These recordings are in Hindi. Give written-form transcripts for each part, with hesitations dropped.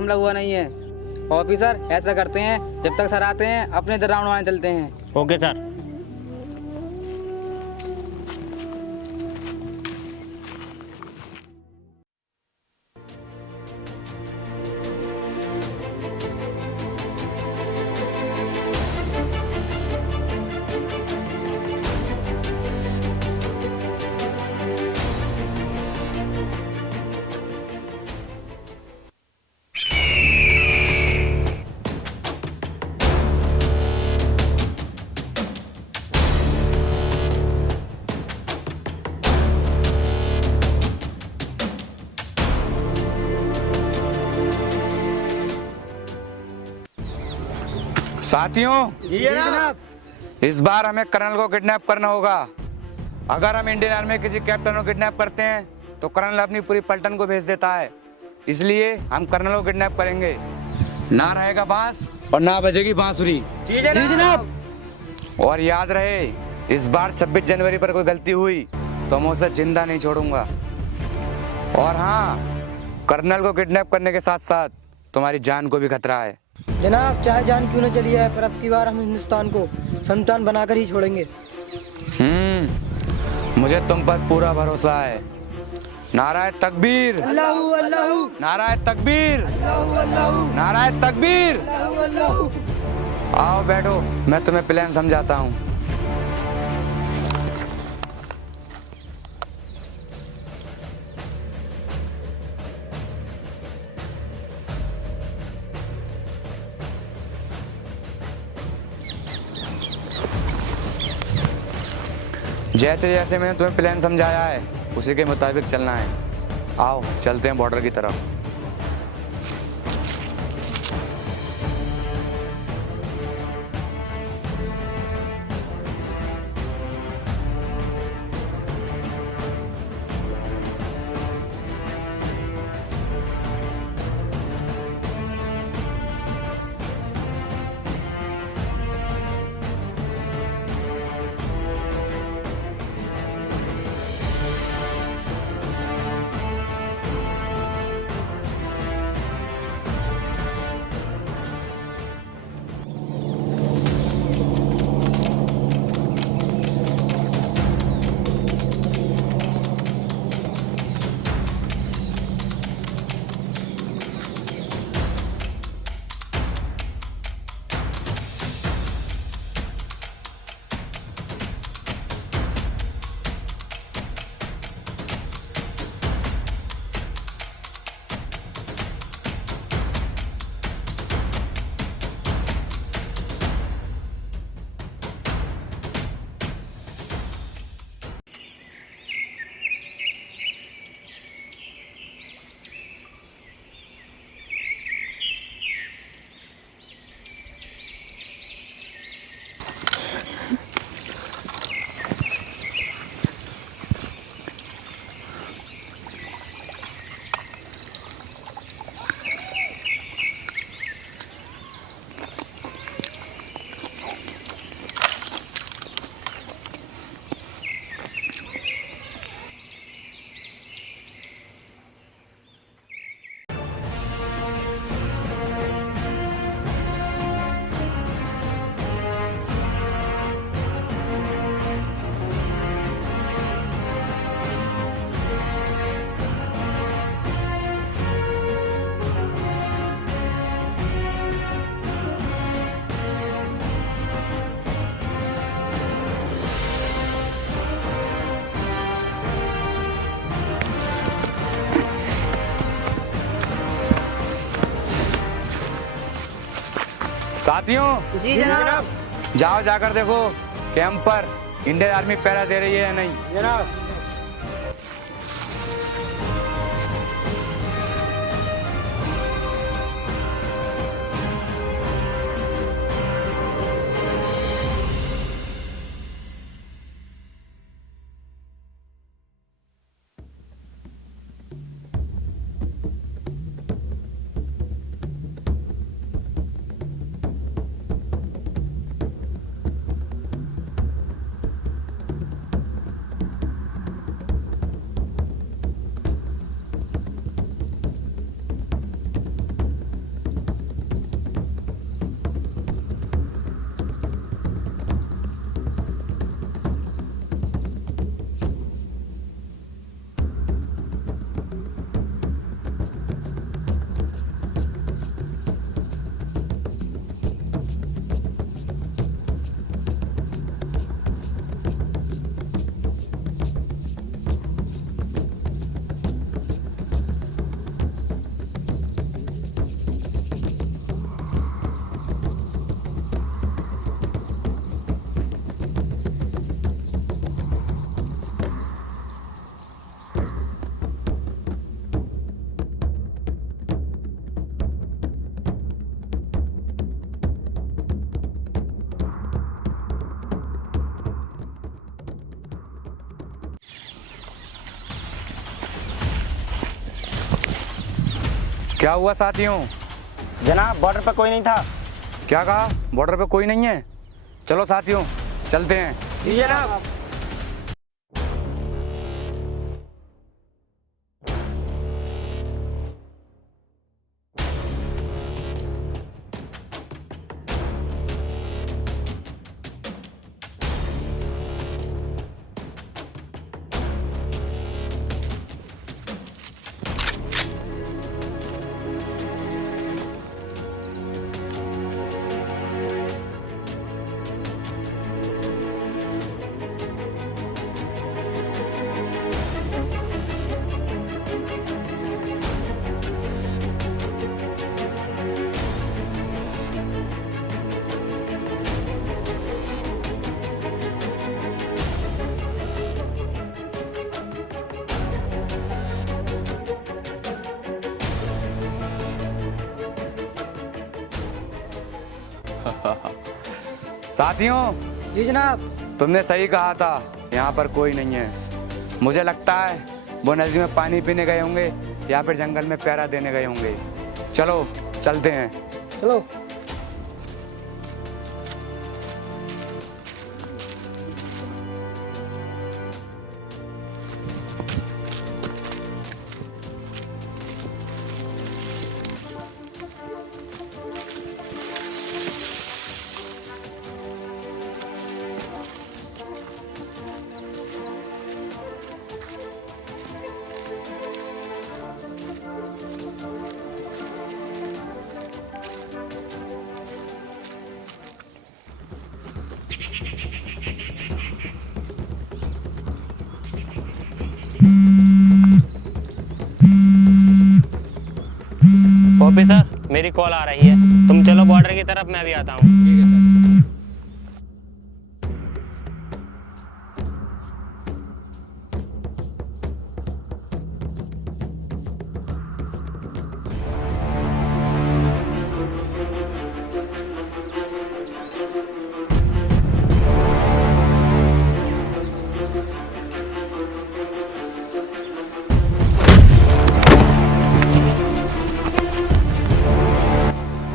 हमला हुआ नहीं है। ऑफिसर ऐसा करते हैं, जब तक सर आते हैं अपने इधर राउंड मारने चलते हैं। Okay sir. साथियों, जी जनाब। इस बार हमें कर्नल को किडनैप करना होगा। अगर हम इंडियन आर्मी में किसी कैप्टन को किडनैप करते हैं तो कर्नल अपनी पूरी पलटन को भेज देता है। इसलिए हम कर्नल को किडनैप करेंगे। ना रहेगा बांस और ना बजेगी बांसुरी। जी जनाब। और याद रहे, इस बार 26 जनवरी पर कोई गलती हुई तो मैं उसे जिंदा नहीं छोड़ूंगा। और हाँ, कर्नल को किडनैप करने के साथ साथ तुम्हारी जान को भी खतरा है। जनाब, चाहे जान क्यों न चली जाए, पर अब की बार हम हिंदुस्तान को शमशान बनाकर ही छोड़ेंगे। मुझे तुम पर पूरा भरोसा है। नाराए तकबीर, अल्लाहू अल्लाहू, नाराए तकबीर, अल्लाहू अल्लाहू, नाराए तकबीर। अल्लाहू अल्लाहू। आओ बैठो, मैं तुम्हें प्लान समझाता हूँ। जैसे जैसे मैंने तुम्हें प्लान समझाया है उसी के मुताबिक चलना है। आओ चलते हैं बॉर्डर की तरफ। साथियों, जी जनाब। जाओ जाकर देखो कैंप पर इंडियन आर्मी पहरा दे रही है या नहीं। जनाब। क्या हुआ साथियों? जनाब बॉर्डर पर कोई नहीं था। क्या कहा? बॉर्डर पे कोई नहीं है? चलो साथियों चलते हैं। जी जनाब। साथियों जी जनाब। तुमने सही कहा था, यहाँ पर कोई नहीं है। मुझे लगता है वो नदी में पानी पीने गए होंगे या फिर जंगल में पहरा देने गए होंगे। चलो चलते हैं। चलो। ऑफिसर मेरी कॉल आ रही है, तुम चलो बॉर्डर की तरफ, मैं भी आता हूँ।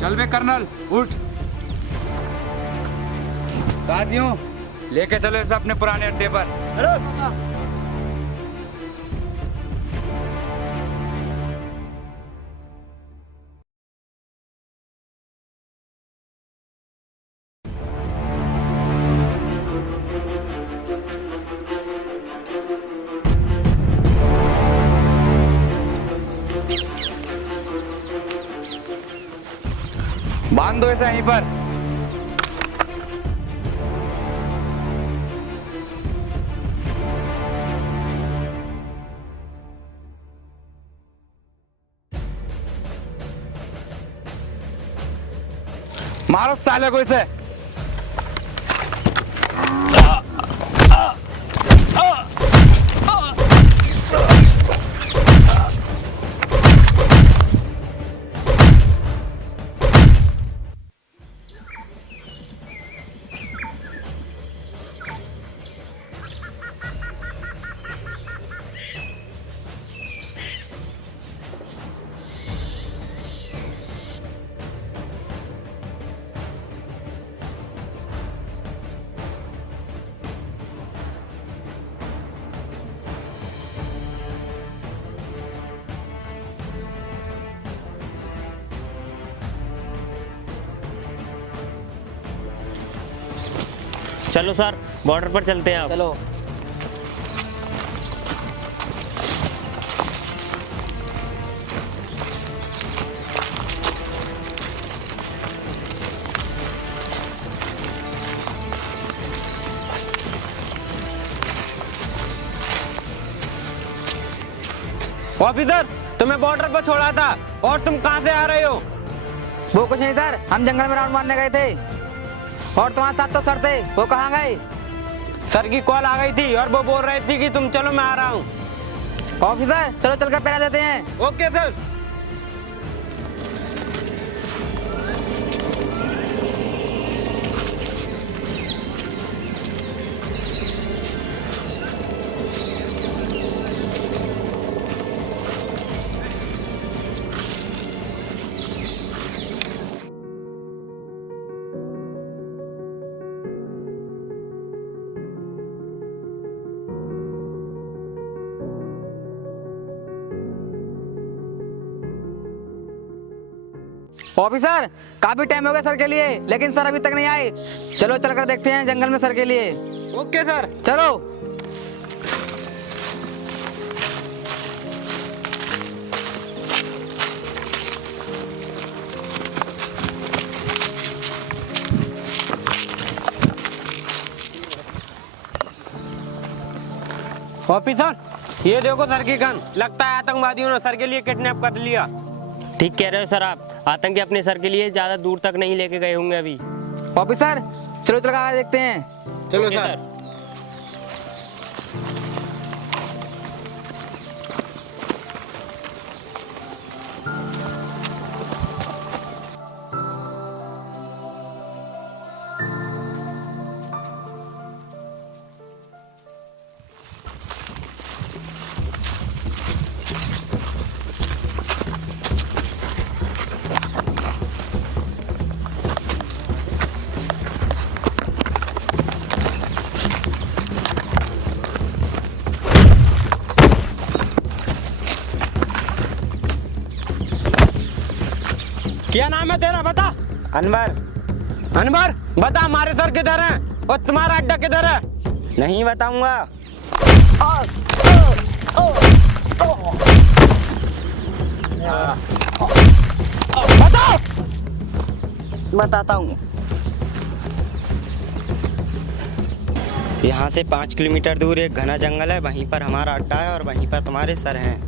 चल बे कर्नल उठ। साथियों लेके चलो इसे अपने पुराने अड्डे पर। बांध दो इसे यहीं पर। मारो साले को इसे। चलो सर बॉर्डर पर चलते हैं अब। चलो। ऑफिसर तुम्हें बॉर्डर पर छोड़ा था और तुम कहां से आ रहे हो? वो कुछ नहीं सर, हम जंगल में राउंड मारने गए थे और तुम्हारे साथ तो सर थे, वो कहाँ गए? सर की कॉल आ गई थी और वो बोल रही थी कि तुम चलो मैं आ रहा हूँ। ऑफिसर चलो चल कर पहरा देते हैं। Okay sir. ऑफिसर काफी टाइम हो गया सर के लिए, लेकिन सर अभी तक नहीं आए। चलो चलकर देखते हैं जंगल में सर के लिए। Okay sir. चलो। ऑफिसर ये देखो सर की गन, लगता है आतंकवादियों ने सर के लिए किडनैप कर लिया। ठीक कह रहे हो सर आप, आतंकी अपने सर के लिए ज्यादा दूर तक नहीं लेके गए होंगे अभी। ऑफिसर चलो चलकर देखते हैं। चलो ओके सर। क्या नाम है तेरा, बता। अनवर। अनवर बता, हमारे सर किधर हैं और तुम्हारा अड्डा किधर है? नहीं बताऊंगा। बताओ। बताता हूँ। यहाँ से 5 किलोमीटर दूर एक घना जंगल है, वहीं पर हमारा अड्डा है और वहीं पर तुम्हारे सर हैं।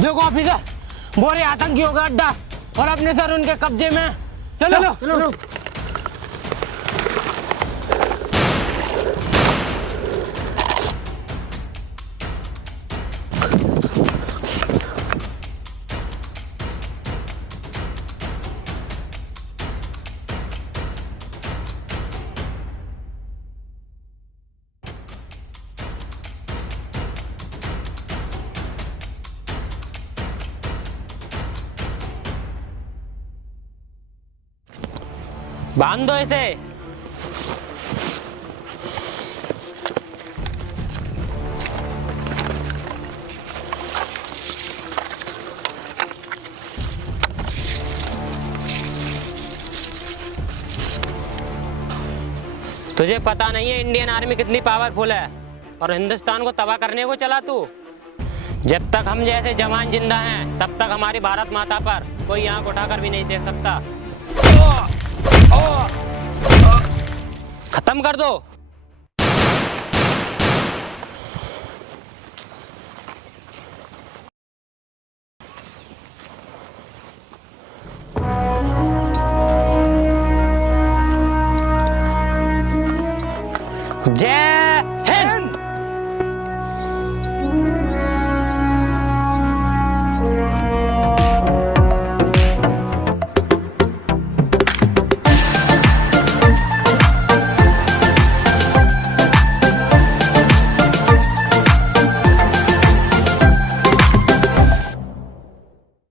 देखो ऑफिसर, बोरे आतंकियों का अड्डा और अपने सर उनके कब्जे में। चलो, चलो। बांध दो इसे। तुझे पता नहीं है इंडियन आर्मी कितनी पावरफुल है और हिंदुस्तान को तबाह करने को चला तू। जब तक हम जैसे जवान जिंदा हैं तब तक हमारी भारत माता पर कोई आंख उठाकर भी नहीं देख सकता। खत्म कर दो।